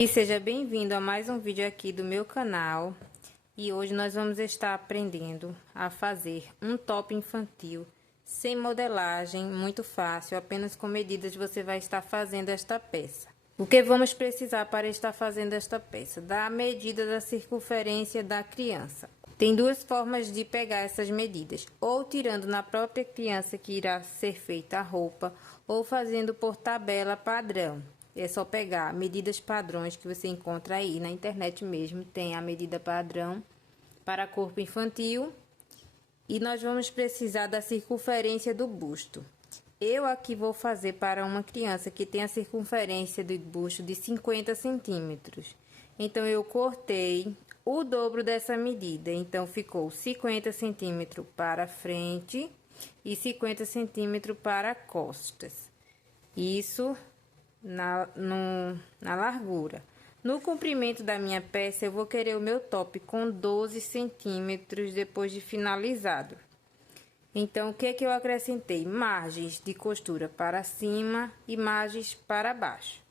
E seja bem-vindo a mais um vídeo aqui do meu canal. E hoje nós vamos estar aprendendo a fazer um top infantil sem modelagem, muito fácil, apenas com medidas você vai estar fazendo esta peça. O que vamos precisar para estar fazendo esta peça? Da medida da circunferência da criança. Tem duas formas de pegar essas medidas, ou tirando na própria criança que irá ser feita a roupa, ou fazendo por tabela padrão. É só pegar medidas padrões que você encontra aí na internet mesmo. Tem a medida padrão para corpo infantil. E nós vamos precisar da circunferência do busto. Eu aqui vou fazer para uma criança que tem a circunferência do busto de 50 centímetros. Então, eu cortei o dobro dessa medida. Então, ficou 50 centímetros para frente e 50 centímetros para costas. Isso na largura. No comprimento da minha peça, eu vou querer o meu top com 12 centímetros depois de finalizado. Então, o que é que eu acrescentei? Margens de costura para cima e margens para baixo.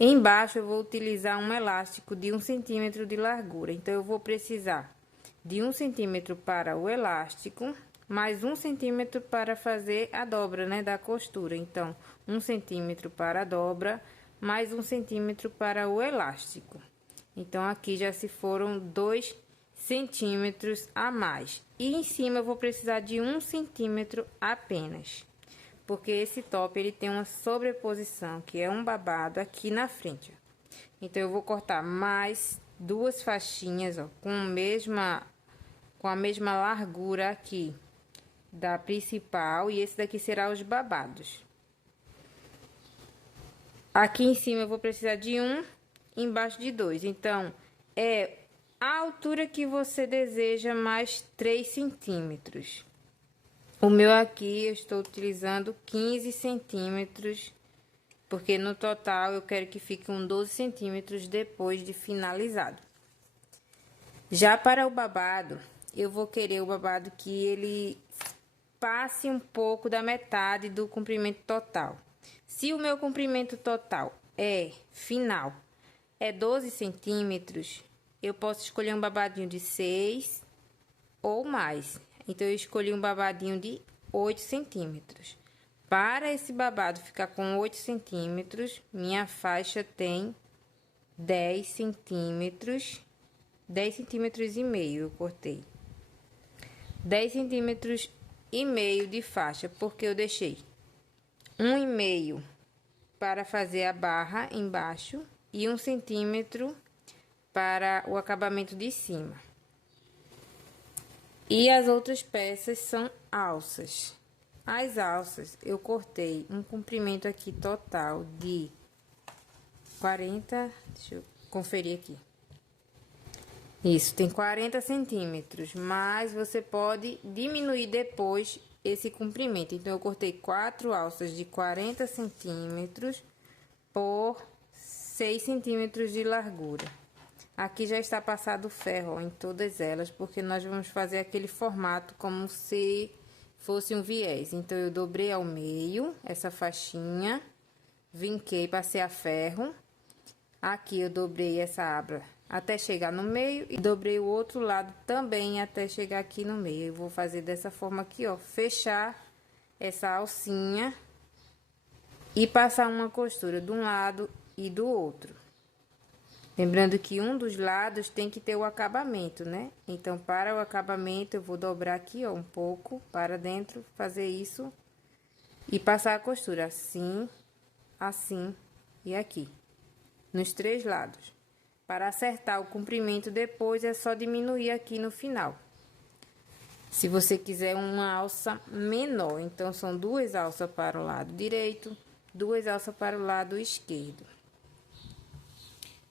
Embaixo, eu vou utilizar um elástico de 1 centímetro de largura. Então, eu vou precisar de 1 centímetro para o elástico, mais 1 centímetro para fazer a dobra, né, da costura. Então, 1 centímetro para a dobra, mais 1 centímetro para o elástico. Então, aqui já se foram 2 centímetros a mais. E em cima eu vou precisar de 1 centímetro apenas. Porque esse top, ele tem uma sobreposição, que é um babado aqui na frente, ó. Então, eu vou cortar mais 2 faixinhas, ó, com a mesma largura aqui da principal, e esse daqui será os babados. Aqui em cima eu vou precisar de 1, embaixo de 2. Então, é a altura que você deseja mais 3 centímetros. O meu aqui eu estou utilizando 15 centímetros, porque no total eu quero que fique com 12 centímetros depois de finalizado. Já para o babado, eu vou querer o babado que ele passe um pouco da metade do comprimento total. Se o meu comprimento total final é 12 centímetros, eu posso escolher um babadinho de 6 ou mais. Então, eu escolhi um babadinho de 8 centímetros. Para esse babado ficar com 8 centímetros, minha faixa tem 10 centímetros, 10 centímetros e meio eu cortei. 10 centímetros e meio de faixa, porque eu deixei 1,5 para fazer a barra embaixo e 1 centímetro para o acabamento de cima. E as outras peças são alças. As alças eu cortei um comprimento aqui total de 40, deixa eu conferir aqui. Isso, tem 40 centímetros, mas você pode diminuir depois esse comprimento. Então, eu cortei 4 alças de 40 centímetros por 6 centímetros de largura. Aqui já está passado o ferro, ó, em todas elas, porque nós vamos fazer aquele formato como se fosse um viés. Então, eu dobrei ao meio essa faixinha, vinquei, passei a ferro. Aqui eu dobrei essa abra até chegar no meio e dobrei o outro lado também até chegar aqui no meio. Eu vou fazer dessa forma aqui, ó, fechar essa alcinha e passar uma costura de um lado e do outro. Lembrando que um dos lados tem que ter o acabamento, né? Então, para o acabamento, eu vou dobrar aqui, ó, um pouco para dentro, fazer isso e passar a costura assim, assim e aqui, nos 3 lados. Para acertar o comprimento depois, é só diminuir aqui no final. Se você quiser uma alça menor, então, são 2 alças para o lado direito, 2 alças para o lado esquerdo.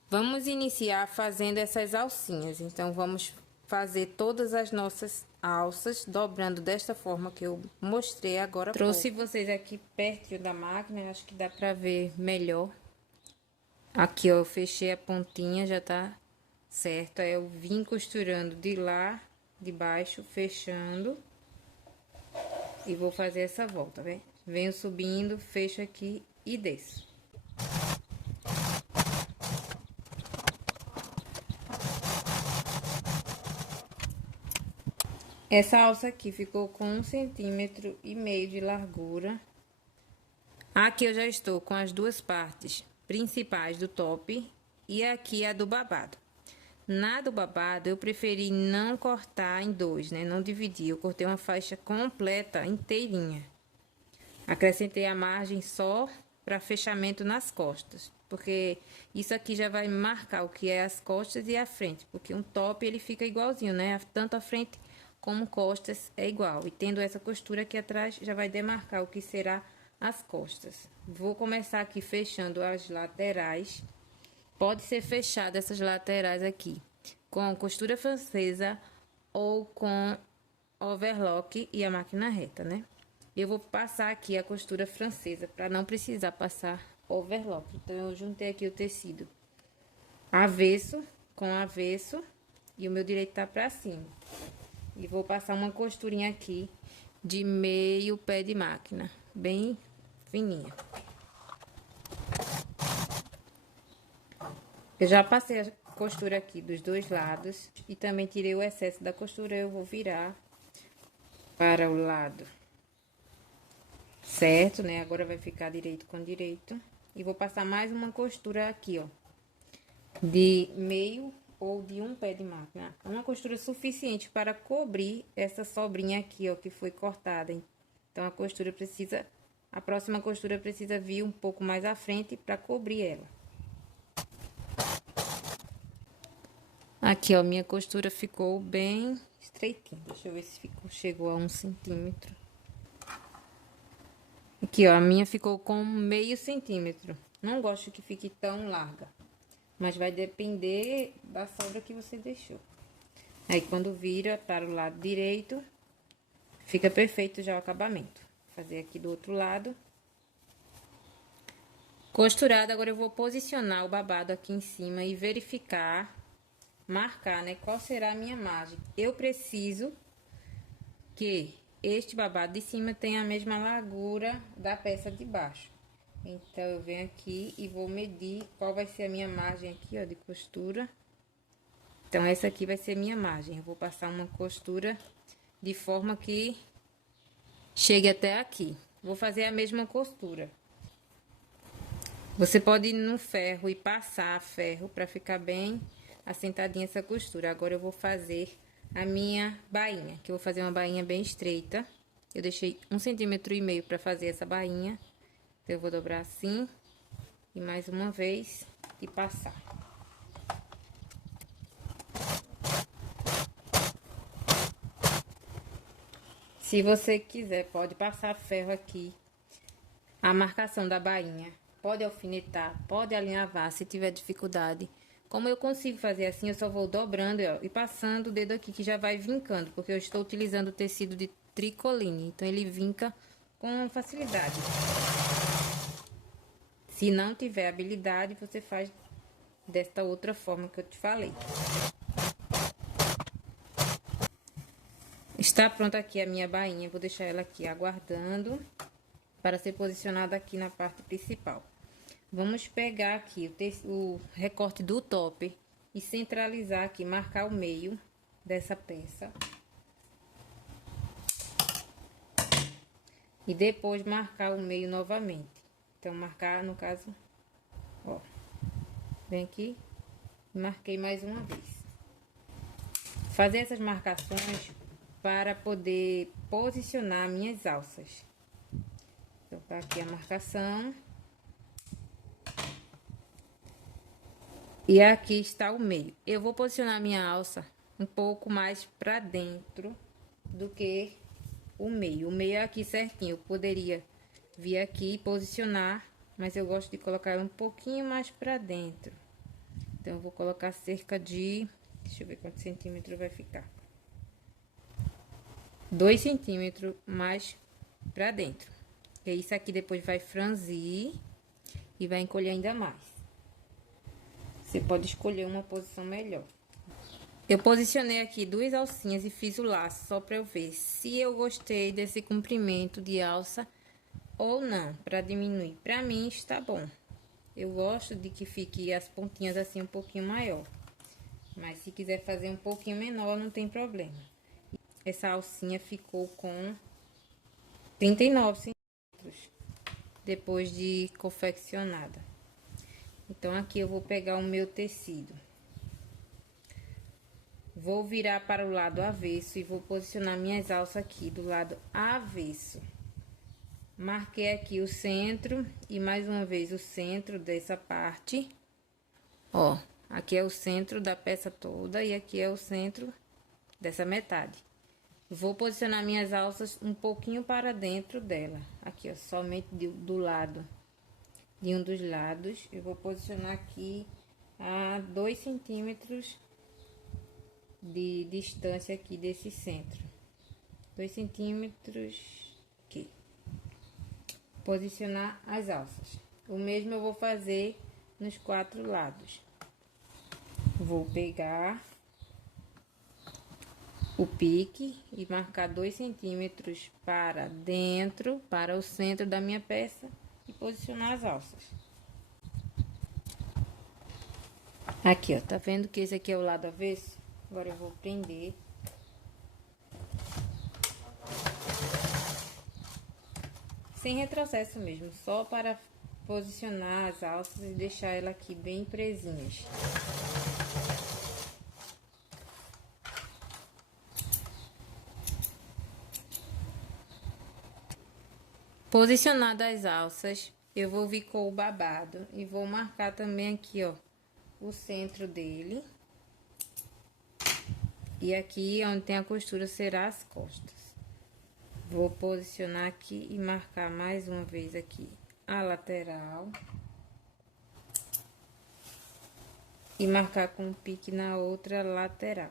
Vamos iniciar fazendo essas alcinhas. Então, vamos fazer todas as nossas alças, dobrando desta forma que eu mostrei agora. Trouxe vocês aqui perto da máquina, acho que dá pra ver melhor. Aqui, ó, eu fechei a pontinha, já tá certo. Aí, eu vim costurando de lá, de baixo, fechando. E vou fazer essa volta, né? Venho subindo, fecho aqui e desço. Essa alça aqui ficou com 1,5 cm de largura. Aqui eu já estou com as duas partes principais do top e aqui a do babado. Na do babado eu preferi não cortar em dois, né? Não dividir, eu cortei uma faixa completa, inteirinha. Acrescentei a margem só para fechamento nas costas, porque isso aqui já vai marcar o que é as costas e a frente, porque um top ele fica igualzinho, né? Tanto a frente como costas é igual. E tendo essa costura aqui atrás, já vai demarcar o que será as costas. Vou começar aqui fechando as laterais. Pode ser fechada essas laterais aqui com costura francesa ou com overlock e a máquina reta, né? Eu vou passar aqui a costura francesa para não precisar passar overlock. Então, eu juntei aqui o tecido avesso com avesso e o meu direito tá para cima. E vou passar uma costurinha aqui de meio pé de máquina, bem fininha. Eu já passei a costura aqui dos dois lados e também tirei o excesso da costura. Eu vou virar para o lado certo, né? Agora vai ficar direito com direito. E vou passar mais uma costura aqui, ó, de meio ou de um pé de máquina. Uma costura suficiente para cobrir essa sobrinha aqui, ó, que foi cortada. Então, a próxima costura precisa vir um pouco mais à frente para cobrir ela. Aqui, ó, minha costura ficou bem estreitinha. Deixa eu ver se chegou a 1 centímetro. Aqui, ó, a minha ficou com meio centímetro. Não gosto que fique tão larga, mas vai depender da sobra que você deixou. Aí, quando vira para o lado direito, fica perfeito já o acabamento. Vou fazer aqui do outro lado. Costurado, agora eu vou posicionar o babado aqui em cima e verificar, marcar, né, qual será a minha margem. Eu preciso que este babado de cima tenha a mesma largura da peça de baixo. Então, eu venho aqui e vou medir qual vai ser a minha margem aqui, ó, de costura. Então, essa aqui vai ser minha margem. Eu vou passar uma costura de forma que chegue até aqui. Vou fazer a mesma costura. Você pode ir no ferro e passar ferro para ficar bem assentadinha essa costura. Agora, eu vou fazer a minha bainha, que eu vou fazer uma bainha bem estreita. Eu deixei 1,5 cm para fazer essa bainha. Então, eu vou dobrar assim e mais uma vez e passar. Se você quiser, pode passar ferro aqui, a marcação da bainha. Pode alfinetar, pode alinhavar se tiver dificuldade. Como eu consigo fazer assim, eu só vou dobrando, ó, e passando o dedo aqui que já vai vincando, porque eu estou utilizando o tecido de tricoline, então ele vinca com facilidade. Se não tiver habilidade, você faz desta outra forma que eu te falei. Está pronta aqui a minha bainha, vou deixar ela aqui aguardando para ser posicionada aqui na parte principal. Vamos pegar aqui o recorte do top e centralizar aqui, marcar o meio dessa peça. E depois marcar o meio novamente. Então, marcar, no caso, ó, vem aqui e marquei mais uma vez. Fazer essas marcações para poder posicionar minhas alças. Então, tá aqui a marcação. E aqui está o meio. Eu vou posicionar minha alça um pouco mais para dentro do que o meio. O meio é aqui certinho. Eu poderia vir aqui e posicionar, mas eu gosto de colocar um pouquinho mais para dentro. Então, eu vou colocar cerca de... Deixa eu ver quantos centímetros vai ficar. 2 centímetros mais para dentro. E isso aqui depois vai franzir e vai encolher ainda mais. Você pode escolher uma posição melhor. Eu posicionei aqui 2 alcinhas e fiz o laço, só para eu ver se eu gostei desse comprimento de alça ou não, para diminuir. Para mim está bom. Eu gosto de que fique as pontinhas assim um pouquinho maior. Mas se quiser fazer um pouquinho menor, não tem problema. essa alcinha ficou com 39 centímetros depois de confeccionada. Então, aqui eu vou pegar o meu tecido. Vou virar para o lado avesso e vou posicionar minhas alças aqui do lado avesso. Marquei aqui o centro e mais uma vez o centro dessa parte. Ó, aqui é o centro da peça toda e aqui é o centro dessa metade. Vou posicionar minhas alças um pouquinho para dentro dela. Aqui, ó, somente do lado, de um dos lados. Eu vou posicionar aqui a 2 centímetros de distância aqui desse centro. 2 centímetros aqui. Posicionar as alças. O mesmo eu vou fazer nos 4 lados. Vou pegar o pique e marcar 2 centímetros para dentro, para o centro da minha peça e posicionar as alças. Aqui, ó, tá vendo que esse aqui é o lado avesso? Agora eu vou prender. Sem retrocesso mesmo, só para posicionar as alças e deixar ela aqui bem presinhas. Posicionadas as alças, eu vou vir com o babado e vou marcar também aqui, ó, o centro dele. E aqui onde tem a costura será as costas. Vou posicionar aqui e marcar mais uma vez aqui a lateral. E marcar com o pique na outra lateral.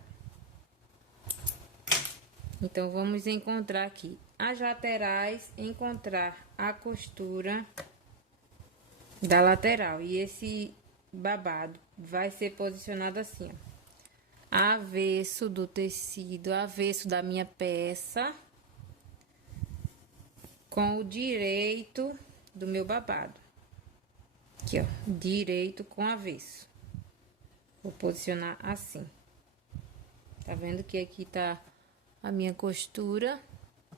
Então, vamos encontrar aqui as laterais, encontrar a costura da lateral. E esse babado vai ser posicionado assim, ó. Avesso do tecido, avesso da minha peça, com o direito do meu babado. Aqui, ó, direito com avesso. Vou posicionar assim. Tá vendo que aqui tá a minha costura,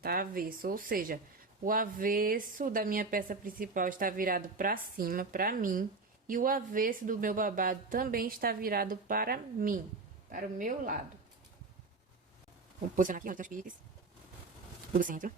tá avesso, ou seja, o avesso da minha peça principal está virado para cima, para mim, e o avesso do meu babado também está virado para mim, para o meu lado. Vou posicionar aqui onde tem os piques, do centro.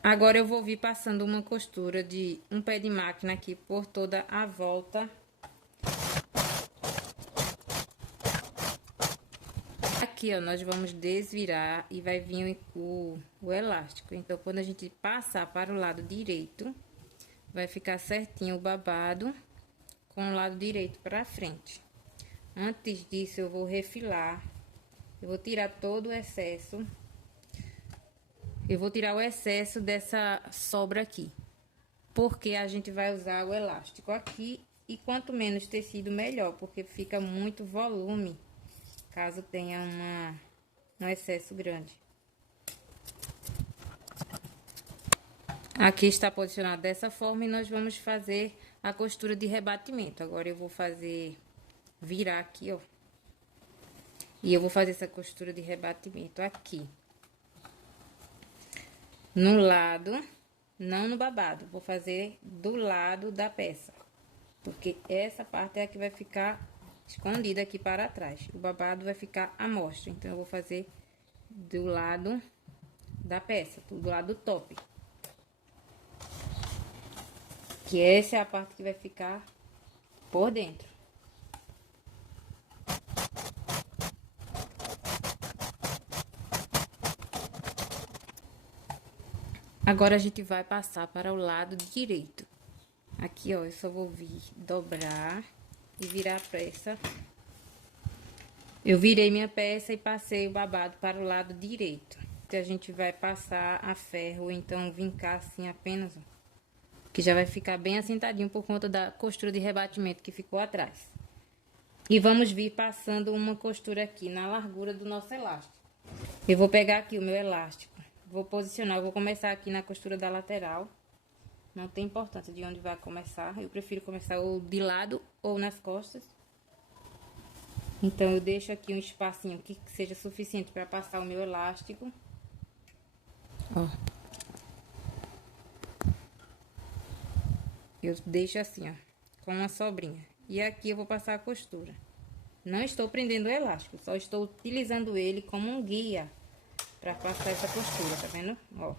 Agora eu vou vir passando uma costura de um pé de máquina aqui por toda a volta. Aqui, ó, nós vamos desvirar e vai vir o elástico. Então, quando a gente passar para o lado direito, vai ficar certinho o babado com o lado direito para frente. Antes disso, eu vou refilar. Eu vou tirar todo o excesso. Eu vou tirar o excesso dessa sobra aqui, porque a gente vai usar o elástico aqui e quanto menos tecido, melhor, porque fica muito volume, caso tenha um excesso grande. Aqui está posicionado dessa forma e nós vamos fazer a costura de rebatimento. Agora eu vou virar aqui, ó, e eu vou fazer essa costura de rebatimento aqui. No lado, não no babado, vou fazer do lado da peça, porque essa parte é a que vai ficar escondida aqui para trás. O babado vai ficar à mostra, então eu vou fazer do lado da peça, do lado do top. Que essa é a parte que vai ficar por dentro. Agora, a gente vai passar para o lado direito. Aqui, ó, eu só vou vir dobrar e virar a peça. Eu virei minha peça e passei o babado para o lado direito. Então, a gente vai passar a ferro, ou então vincar assim apenas, ó, que já vai ficar bem assentadinho por conta da costura de rebatimento que ficou atrás. E vamos vir passando uma costura aqui na largura do nosso elástico. Eu vou pegar aqui o meu elástico. Vou posicionar, eu vou começar aqui na costura da lateral. Não tem importância de onde vai começar. Eu prefiro começar ou de lado ou nas costas. Então, eu deixo aqui um espacinho que seja suficiente para passar o meu elástico. Ó. Eu deixo assim, ó, com uma sobrinha. E aqui eu vou passar a costura. Não estou prendendo o elástico, só estou utilizando ele como um guia para passar essa costura, tá vendo? Ó.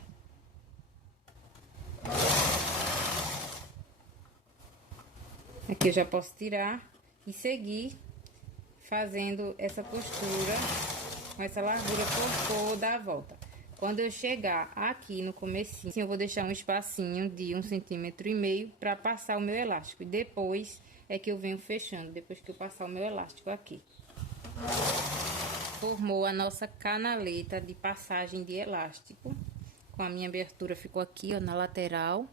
Aqui eu já posso tirar e seguir fazendo essa costura com essa largura por toda a volta. Quando eu chegar aqui no comecinho, eu vou deixar um espacinho de 1,5 cm para passar o meu elástico. E depois é que eu venho fechando, depois que eu passar o meu elástico aqui. Formou a nossa canaleta de passagem de elástico. Com a minha abertura ficou aqui, ó, na lateral.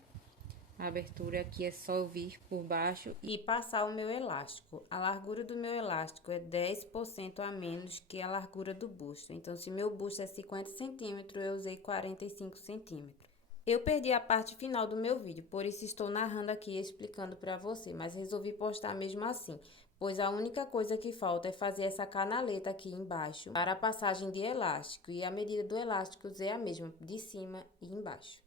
A abertura aqui é só eu vir por baixo e passar o meu elástico. A largura do meu elástico é 10% a menos que a largura do busto. Então, se meu busto é 50 centímetros, eu usei 45 centímetros. Eu perdi a parte final do meu vídeo, por isso estou narrando aqui e explicando para você, mas resolvi postar mesmo assim, pois a única coisa que falta é fazer essa canaleta aqui embaixo para a passagem de elástico, e a medida do elástico é a mesma, de cima e embaixo.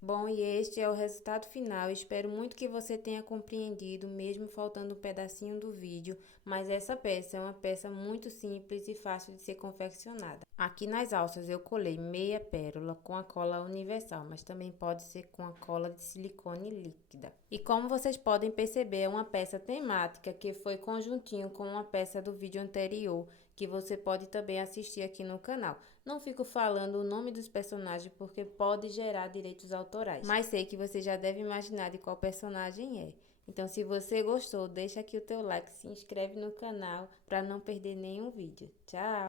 Bom, e este é o resultado final. Espero muito que você tenha compreendido, mesmo faltando um pedacinho do vídeo, mas essa peça é uma peça muito simples e fácil de ser confeccionada. Aqui nas alças eu colei meia pérola com a cola universal, mas também pode ser com a cola de silicone líquida. E como vocês podem perceber, é uma peça temática que foi conjuntinho com uma peça do vídeo anterior, que você pode também assistir aqui no canal. Não fico falando o nome dos personagens porque pode gerar direitos autorais, mas sei que você já deve imaginar de qual personagem é. Então, se você gostou, deixa aqui o teu like, se inscreve no canal para não perder nenhum vídeo. Tchau!